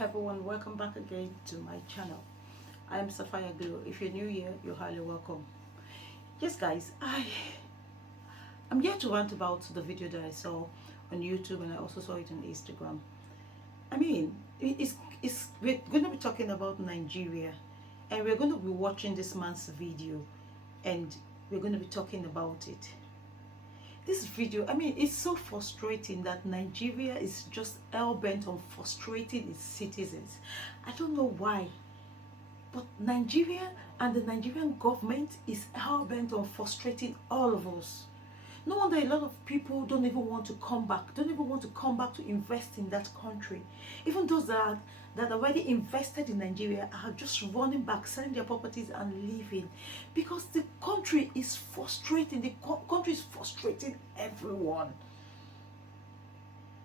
everyone, welcome back again to my channel. I am Sapphire Glow. If you're new here, you're highly welcome. Yes guys, I'm here to rant about the video that I saw on YouTube, and I also saw it on Instagram. I mean, we're going to be talking about Nigeria, and we're going to be watching this man's video, and we're going to be talking about it. This video, I mean, it's so frustrating that Nigeria is just hell-bent on frustrating its citizens. I don't know why, but Nigeria and the Nigerian government is hell-bent on frustrating all of us. No wonder a lot of people don't even want to come back, to invest in that country. Even those that already invested in Nigeria are just running back, selling their properties and leaving, because the country is frustrating. The country is frustrating everyone.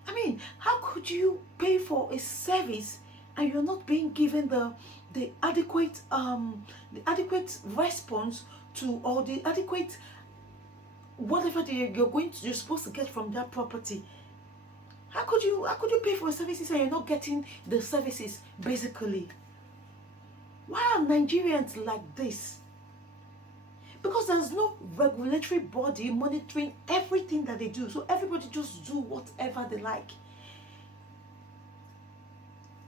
I mean, how could you pay for a service and you're not being given the adequate response to, or the adequate whatever you're supposed to get from that property? How could you pay for services and you're not getting the services, basically? Why are Nigerians like this? Because there's no regulatory body monitoring everything that they do, so everybody just do whatever they like.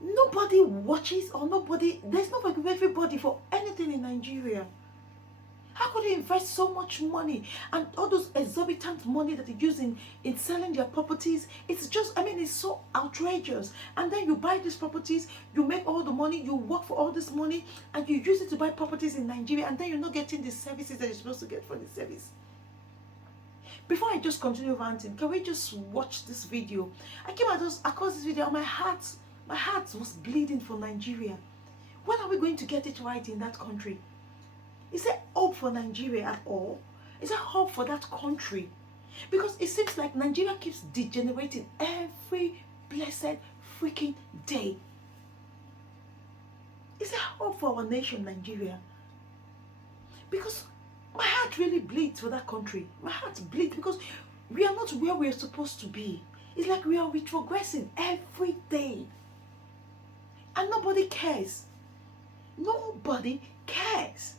Nobody watches, or there's no regulatory body for anything in Nigeria. How could they invest so much money and all those exorbitant money that they use in selling their properties? It's just, I mean, it's so outrageous. And then you buy these properties, you make all the money, you work for all this money, and you use it to buy properties in Nigeria, and then you're not getting the services that you're supposed to get for the service. Before I just continue ranting, can we just watch this video? I came across this video and my heart was bleeding for Nigeria. When are we going to get it right in that country? Is there hope for Nigeria at all? Is there hope for that country? Because it seems like Nigeria keeps degenerating every blessed freaking day. Is there hope for our nation, Nigeria? Because my heart really bleeds for that country. My heart bleeds because we are not where we are supposed to be. It's like we are retrogressing every day. And nobody cares. Nobody cares.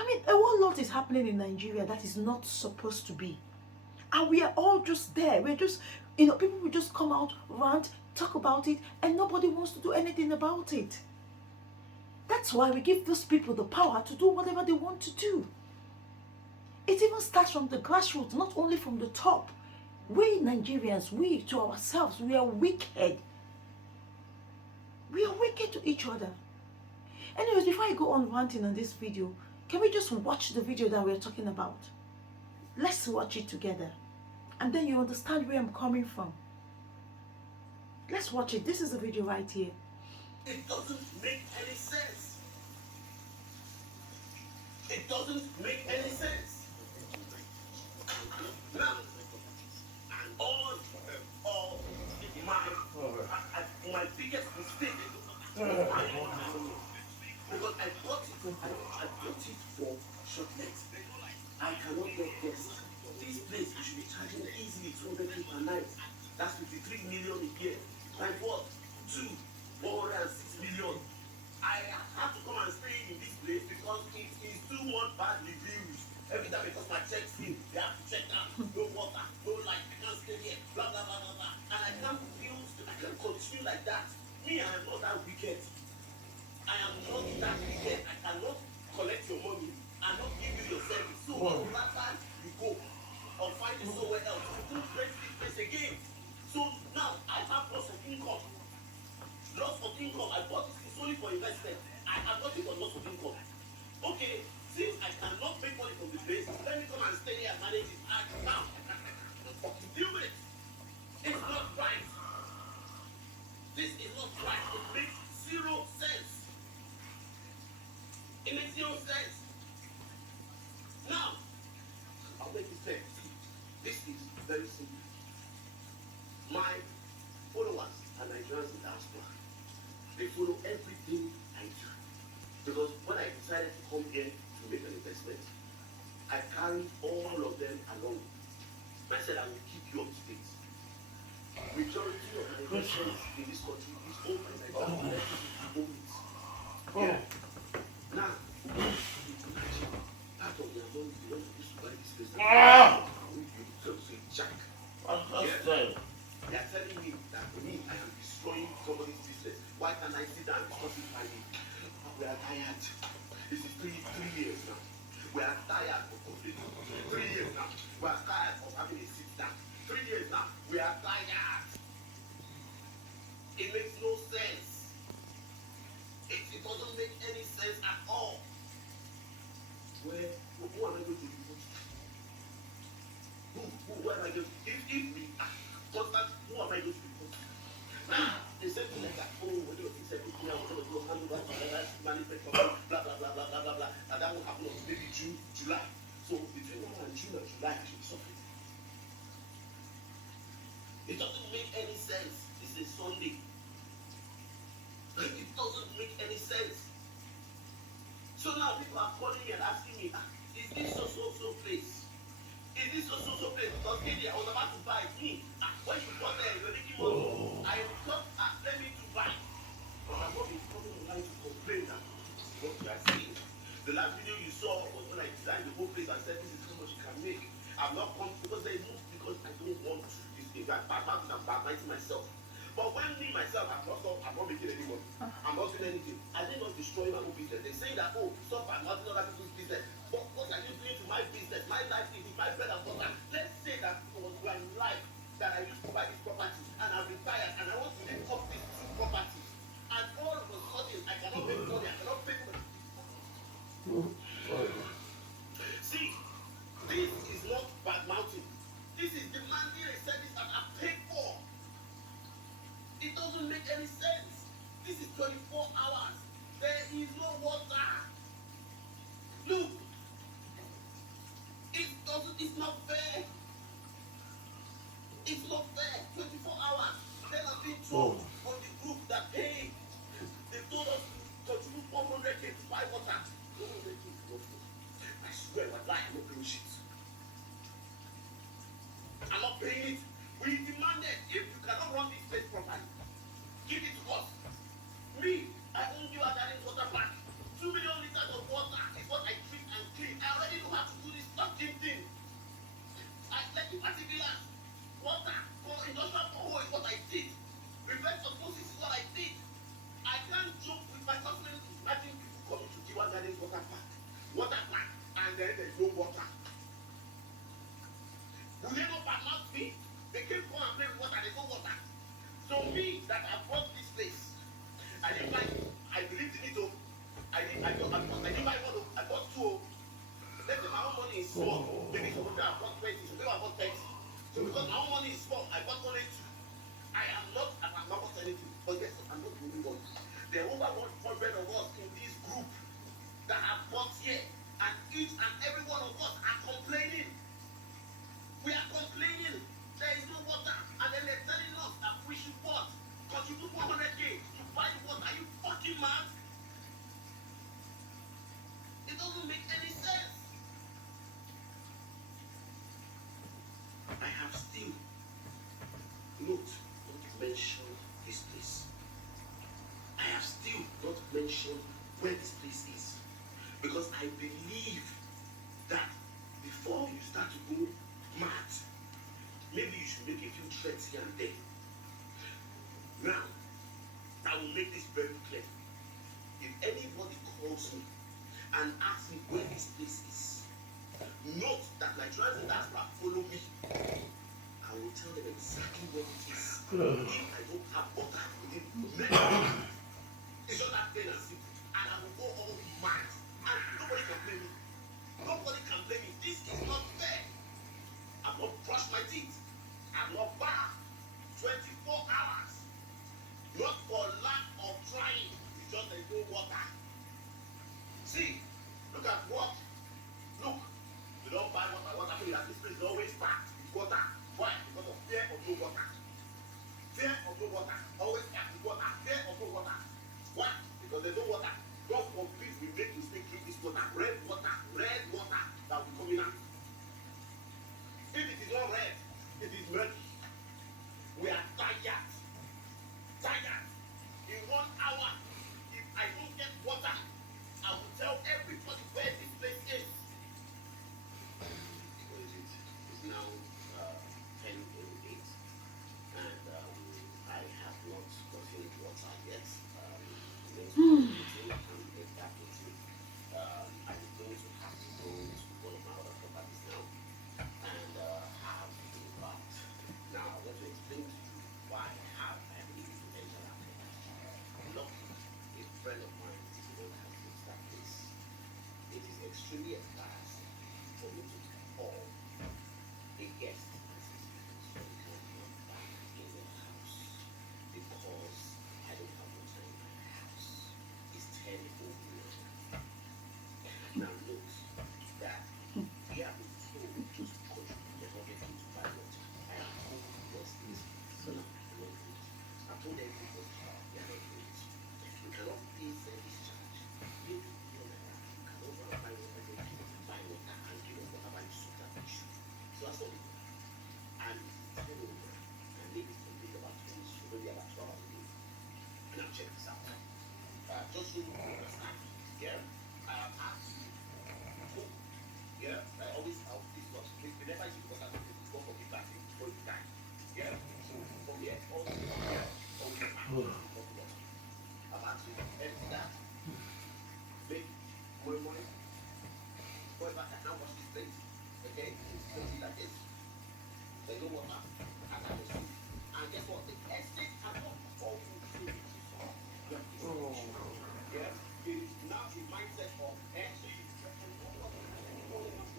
I mean, a whole lot is happening in Nigeria that is not supposed to be. And we are all just there. We're just, people will just come out, rant, talk about it, and nobody wants to do anything about it. That's why we give those people the power to do whatever they want to do. It even starts from the grassroots, not only from the top. We Nigerians, we to ourselves, we are wicked. We are wicked to each other. Anyways, before I go on ranting on this video, can we just watch the video that we're talking about? Let's watch it together. And then you understand where I'm coming from. Let's watch it. This is the video right here. It doesn't make any sense. It doesn't make any sense. Now, all my biggest mistake because I bought it for short legs. I cannot get guests. This place you should be charging easily 200 per night. That's 53 million a year. Like what? 406 million. I have to come and stay in this place because it is too much bad reviews. Every time because my check's in, they have to check out. No water, no light, I can't stay here, blah blah blah blah blah. And I can't continue like that. Me, I am not that wicked. I am not that wicked. I cannot collect your money and not give you your service. So that time you go or find it somewhere else. You don't rent this place again. So now I have loss of income. Loss of income. I bought this only for investment. I have got it for loss of income. Okay, since I cannot make money from the place, let me come and stay here and manage it. Now, fucking deal with it. It's not right. This is not right. It makes zero sense. It makes zero sense. Now, I'll make it clear. This is very simple. My followers are Nigerians in diaspora. They follow everything I do. Because when I decided to come here to make an investment, I carried all of them along. I said I will keep you up to date. Majority of my investments in this country country is owned by Nigeria. Let people own it. Yeah. Now, imagine part of their money they want to use to buy this place. Who you themselves say jack. They are telling me that me, I am destroying somebody's business. Why can't I sit down and discuss it finally? We are tired. This is three years now. We are tired of completing. 3 years now. We are tired of having a sit down. 3 years now. We are tired. It makes no sense. It doesn't make any sense at all. Who am I going to report? Who am I going to? If we are constant, who am I going to report? Now, they said to like that, oh, we're going to fix everything, we're going to go handle that, management, blah, blah, blah, blah, blah, blah, blah, and that will happen on maybe June, July. So between now and June and July, I should be suffering. It doesn't make any sense. It's a Sunday. It doesn't make any sense. So now people are calling me and asking me, is this so place? Is this so place? Because I was about to buy me. When you got there, you're making money. I thought, let me to buy. But I'm not coming online to complain that what you are seeing. The last video you saw was when I designed the whole place and said this is how much you can make. I'm not come because they move because I don't want to. I'm backbiting myself. But when me myself, I'm not making any money. I'm not doing anything. I did not destroy my own business. They say that, oh, stop and not other people's business. But what are you doing to my business? My life is my bread and butter. Let's say that it was my life that I used to buy this property and I'm retired and I want to live up these 2 properties. And all of a sudden, I cannot make money. I cannot pay for it. See, this is not bad mountain. This is demanding a service that I paid for. It doesn't make any sense. This is 24 hours. There is no water. Look. It's not fair. It's not fair. 24 hours. Then I've been told on the group that, hey, they told us to contribute 100K to buy water. 100K is not fair. I swear, I'm not paying shit. I'm not paying it. We demanded, if you cannot run this place properly, give it to us. Me, I own you a Darling's water park. 2 million liters of water is what I treat and clean. I already know how to do this fucking thing. I like the particulars. Water for industrial power is what I did. Reverse osmosis is what I did. I can't joke with my customers. Imagine people coming to Giwa Darling's water park, and then there's no water. Will they not badmouth me? They came come and play with water, there's no water. So me, that I bought this place, I didn't buy it. I believed in it. I didn't buy one. I bought 2. Let's say my own money is small. Maybe some people have bought 20, some people have bought 30. So because my own money is small, I bought only 2. I'm not bought anything. But yes, I'm not the only one. There are over 100 of us in this group that have bought here. And each and every one of us are complaining. We are complaining. There is no water. And then they're telling us that we should what? Contribute 100K to buy the water. Are you fucking mad? It doesn't make any sense. I have still not mentioned this place. I have still not mentioned where this place is. Because I believe that before you start to go mad, maybe you should make a few threats here and there. Now, I will make this very clear. If anybody calls me and asks me where this place is, note that Nigerians in diaspora follow me. I will tell them exactly where it is. If I don't have water within minutes, it's not that plain and simple. And I will go all mad. And nobody can blame me. Nobody can blame me. This is not fair. I've not brushed my teeth. I've not bathed. 24 hours. Not for lack of trying. It's just there's no water. See, look at what? Look, you don't buy water. What happens is that this place is always packed with water. Why? Because of fear of no water. Fear of no water. Always packed with water. Fear of no water. Why? Because there's no water. God forbid we make mistake drink this water. Red water that will be coming out. If it is not red, it is murky. We are tired. Tired. check this out. Just so you understand. Yeah, I have asked you. Cool. Yeah, I always help this much. Whenever you because I don't go for feedback before you die. Yeah. So from here, all the way, always I've asked you empty that. Make more money. Whatever I can wash this plate. Okay? It's empty like this. There's no water. I can just see. And guess what? The estate has not all you. Yeah? It is now the mindset of actually.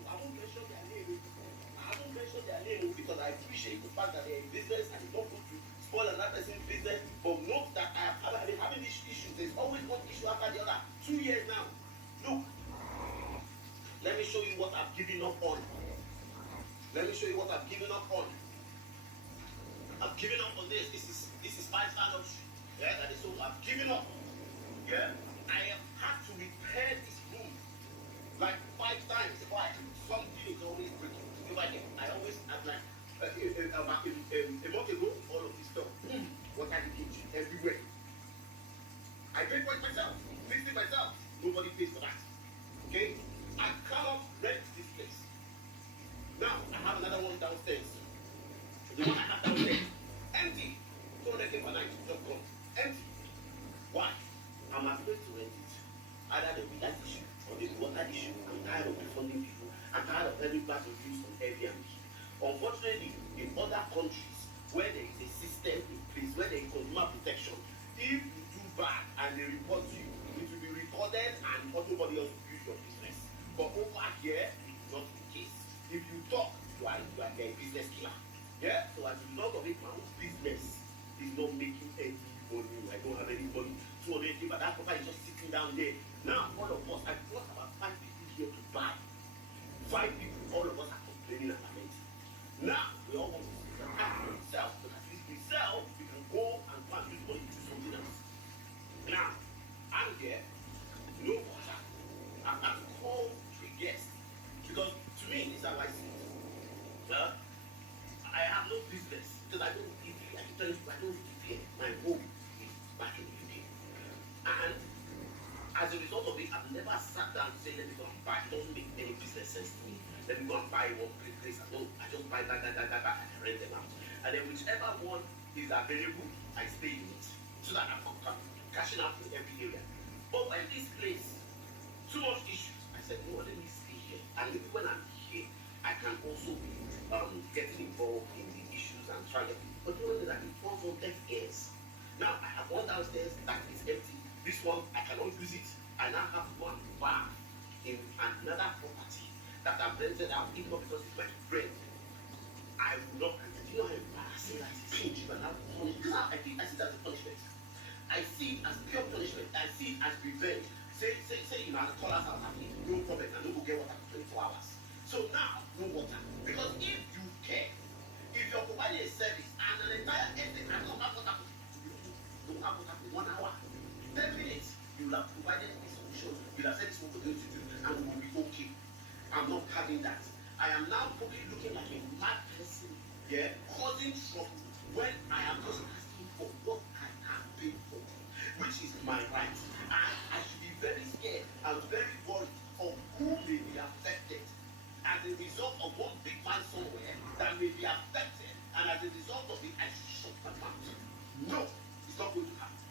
I won't mention their name. I won't mention their name because I appreciate the fact that they're in business and they don't go to spoil another person's business. But note that I have been having these issues. There's always one issue after the other. 2 years now. Look, let me show you what I've given up on. Let me show you what I've given up on. I've given up on this. This is 5 stand-ups. Yeah, that is so I've given up. Yeah, I have had to repair this room like 5 times. Why? Something is always breaking. I always have like about a month ago, all of this stuff. Water leakage everywhere. I paid for it myself, fixed it myself. Nobody pays for that. Okay? I cannot rent this place. Now I have another one downstairs. The one I have downstairs, empty. 200K per night, just gone. Empty. Why? I'm afraid to rent it. Either there will be that issue or the water issue. I'm tired of refunding people. I'm tired of every bad reviews on Airbnb. Unfortunately, in other countries where there is a system in place, where there is consumer protection, if you do bad and they report you, it will be recorded and nobody else will use your business. But over here, it's not the case. If you talk, you are a business killer. Yeah? So as a result of it, my own business is not making any money. I don't have any money. 200K, but that property is just sitting down there. Now, all of us, I brought about 5 people here to buy. 5 people, all of us are complaining and lamenting. Now, we all want to sell. But at least we sell, we can go and use money to do something else. Now, I'm here, no water. I'm not called to a guest. Because to me, this is how I see it. I have no business. Because I don't live here. I can tell you, I don't live here. My home is back in the UK. And as a result of it, I've never sat down and said, let me go and buy. It doesn't make any business sense to me. Let me go and buy one place. I just buy that, and I rent them out. And then whichever one is available, I stay in it. So that I'm cashing out in every area. But when this place, too much issues, I said, no, let me stay here. And maybe when I'm here, I can also be getting involved in the issues and trying to. But the only that it falls on deaf ears. Now, I have one downstairs that is empty. This one, I cannot use it. I now have one bar in another property that I've rented out, even though because it's my friend. I will not, you know how embarrassing that is. I see it as a punishment. I see it as pure punishment. I see it as revenge. Say you know, call us out happening, no problem, and no go get water for 24 hours. So now, no water. Because if you care, if you're providing a service and an entire estate and don't have water, you don't have water for 1 hour, 10 minutes, you will have provided a solution. You will have said this is what we're going to do, and we will be okay. I'm not having that. I am now probably looking like a mad person, yeah, causing trouble when I am just asking for what I can pay for, which is my right. And I should be very scared and very worried of who may be affected as a result of one big man somewhere that may be affected, and as a result of it, I should shut my mouth. No, it's not going to happen.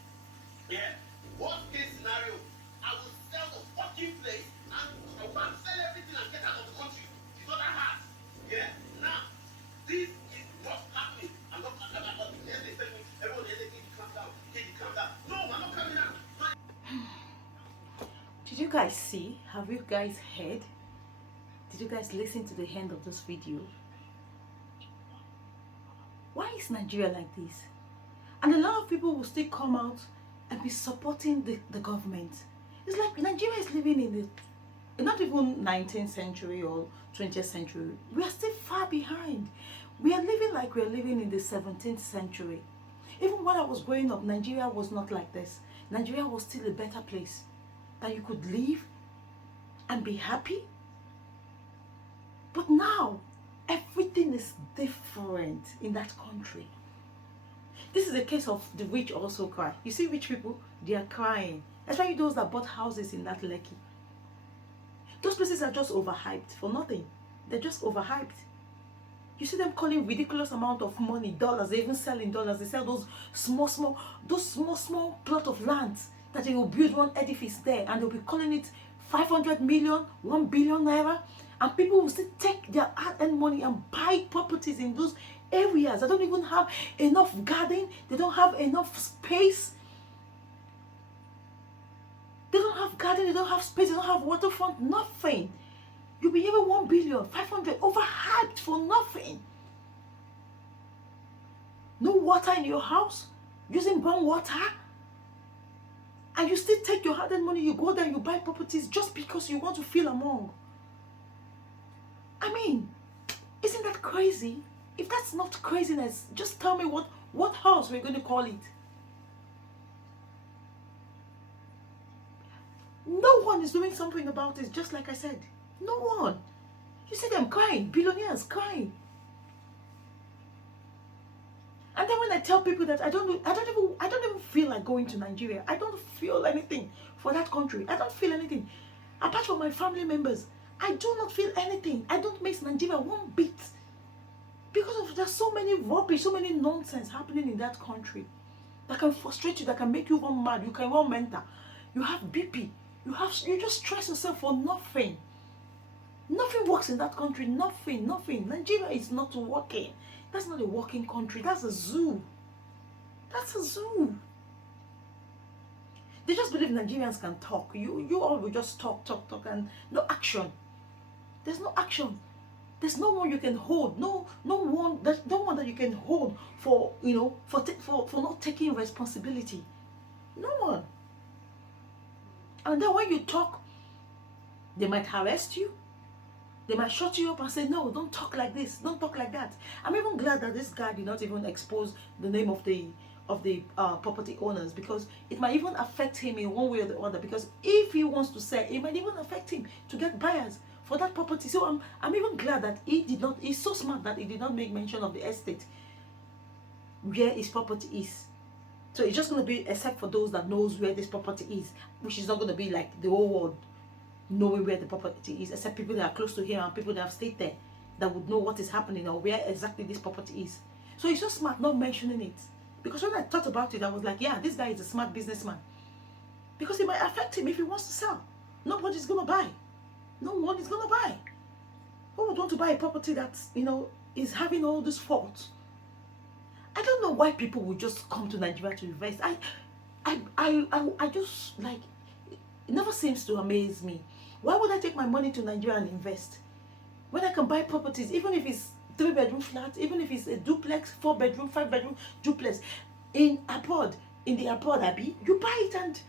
Yeah. Worst case scenario, I will sell the fucking place and I'll go and sell everything and get out of the country. It's not that hard. Yeah? Now, this is not happening. I'm not talking about the yes, they tell me, everyone is saying, calm down, calm down. No, I'm not coming out. Did you guys see? Have you guys heard? Did you guys listen to the end of this video? Why is Nigeria like this? And a lot of people will still come out and be supporting the government. It's like Nigeria is living in the, not even 19th century or 20th century. We are still far behind. We are living like we are living in the 17th century. Even when I was growing up, Nigeria was not like this. Nigeria was still a better place that you could live and be happy. But now, everything is different in that country. This is a case of the rich also cry. You see rich people, they are crying. Especially those that bought houses in that Lekki. Those places are just overhyped for nothing. They're just overhyped. You see them calling ridiculous amount of money, dollars. They even sell in dollars. They sell those small plot of lands that they will build one edifice there, and they'll be calling it 500 million, 1 billion naira. And people will still take their hard-earned money and buy properties in those areas. They don't even have enough garden. They don't have enough space. They don't have garden. They don't have space. They don't have waterfront. Nothing. You'll be given 1 billion, 500, overhyped for nothing. No water in your house, using brown water. And you still take your hard-earned money, you go there and you buy properties just because you want to feel among. I mean, isn't that crazy? If that's not craziness, just tell me what house we're going to call it. No one is doing something about it, just like I said. No one. You see them crying, billionaires crying. And then when I tell people that I don't even feel like going to Nigeria. I don't feel anything for that country. I don't feel anything. Apart from my family members, I do not feel anything. I don't miss Nigeria one bit. Because there's so many rubbish, so many nonsense happening in that country that can frustrate you, that can make you run mad. You can run mental. You have BP. You just stress yourself for nothing. Nothing works in that country. Nothing. Nigeria is not working. That's not a working country. That's a zoo. That's a zoo. They just believe Nigerians can talk. You all will just talk, and no action. There's no action. There's no one you can hold. There's no one that you can hold for not taking responsibility. No one. And then when you talk, they might harass you. They might shut you up and say, no, don't talk like this, don't talk like that. I'm even glad that this guy did not even expose the name of the property owners, because it might even affect him in one way or the other. Because if he wants to sell, it might even affect him to get buyers for that property. So I'm even glad that he's so smart that he did not make mention of the estate where his property is. So it's just going to be, except for those that knows where this property is, which is not going to be like the whole world knowing where the property is, except people that are close to him and people that have stayed there that would know what is happening or where exactly this property is. So he's so smart not mentioning it. Because when I thought about it, I was like, yeah, this guy is a smart businessman. Because it might affect him if he wants to sell. Nobody's going to buy. No one is going to buy. Who would want to buy a property that, is having all these faults? I don't know why people would just come to Nigeria to invest. I just, like, it never seems to amaze me. Why would I take my money to Nigeria and invest when I can buy properties, even if it's 3-bedroom flat, even if it's a duplex, 4-bedroom, 5-bedroom duplex in the abroad, Abby, you buy it and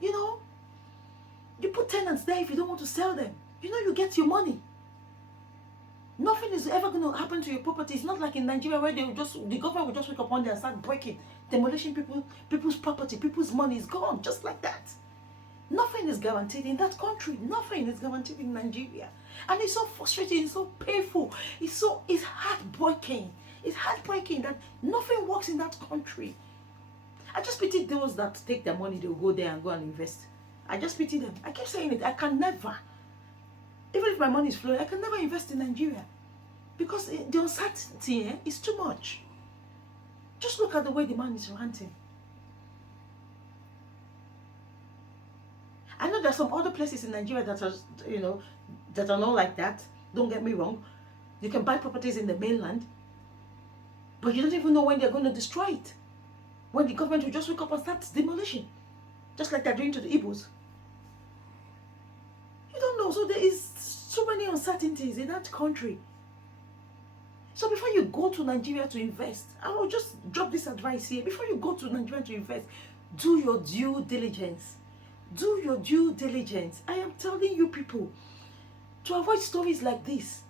you put tenants there. If you don't want to sell them, you get your money. Nothing is ever going to happen to your property. It's not like in Nigeria where the government will just wake up one day and start breaking, demolishing people's property, people's money is gone just like that. Nothing is guaranteed in that country. Nothing is guaranteed in Nigeria. And it's so frustrating, it's so painful, it's heartbreaking. It's heartbreaking that nothing works in that country. I just pity those that take their money, they'll go there and go and invest. I just pity them. I keep saying it, I can never, even if my money is flowing, I can never invest in Nigeria. Because the uncertainty is too much. Just look at the way the man is ranting. I know there's some other places in Nigeria that are, that are not like that. Don't get me wrong. You can buy properties in the mainland, but you don't even know when they're going to destroy it. When the government will just wake up and start demolition, just like they're doing to the Igbos. You don't know. So there is so many uncertainties in that country. So before you go to Nigeria to invest, I will just drop this advice here. Before you go to Nigeria to invest, do your due diligence. Do your due diligence. I am telling you people, to avoid stories like this,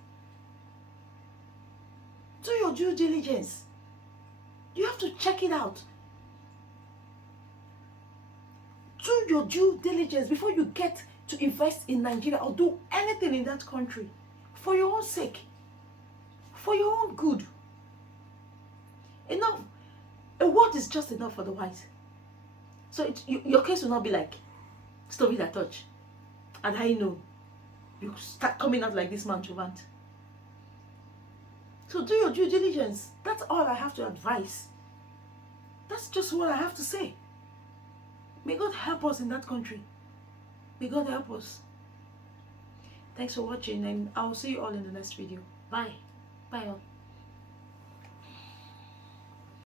do your due diligence. You have to check it out. Do your due diligence before you get to invest in Nigeria or do anything in that country, for your own sake, for your own good. Enough. A word is just enough for the white. So your case will not be like story that touch. And how you know you start coming out like this man Jovant. So do your due diligence. That's all I have to advise. That's just what I have to say. May God help us in that country. May God help us. Thanks for watching, and I'll see you all in the next video. Bye. Bye all.